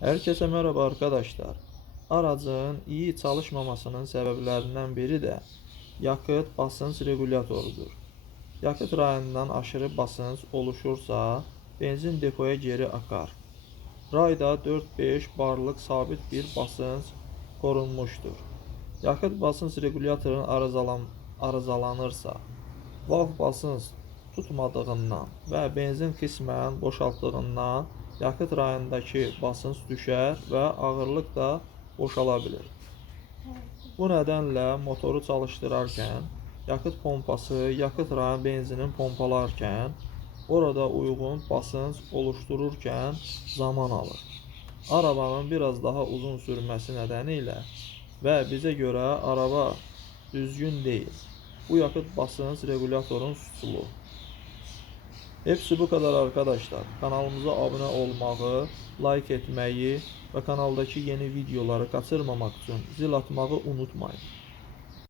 Herkese merhaba arkadaşlar. Aracın iyi çalışmamasının sebeplerinden biri de yakıt basınç regulatorudur. Yakıt rayından aşırı basınç oluşursa benzin depoya geri akar. Rayda 4-5 barlık sabit bir basınç korunmuştur. Yakıt basınç regulatorun arızalan arızalanırsa valv basınç tutmadığından və benzin qismən boşaltdığından yakıt rayındakı basınç düşər və ağırlıq da boşala bilir. Bu nədənlə motoru çalışdırarkən yakıt pompası yakıt rayın benzinin pompalarkən orada uyğun basınç oluştururkən zaman alır. Arabanın biraz daha uzun sürməsi nedeniyle və bizə görə araba düzgün değil. Bu yakıt basınç regulatorun suçlu. Hepsi bu kadar arkadaşlar. Kanalımıza abone olmağı, like etmeyi ve kanaldaki yeni videoları kaçırmamak için zil atmağı unutmayın.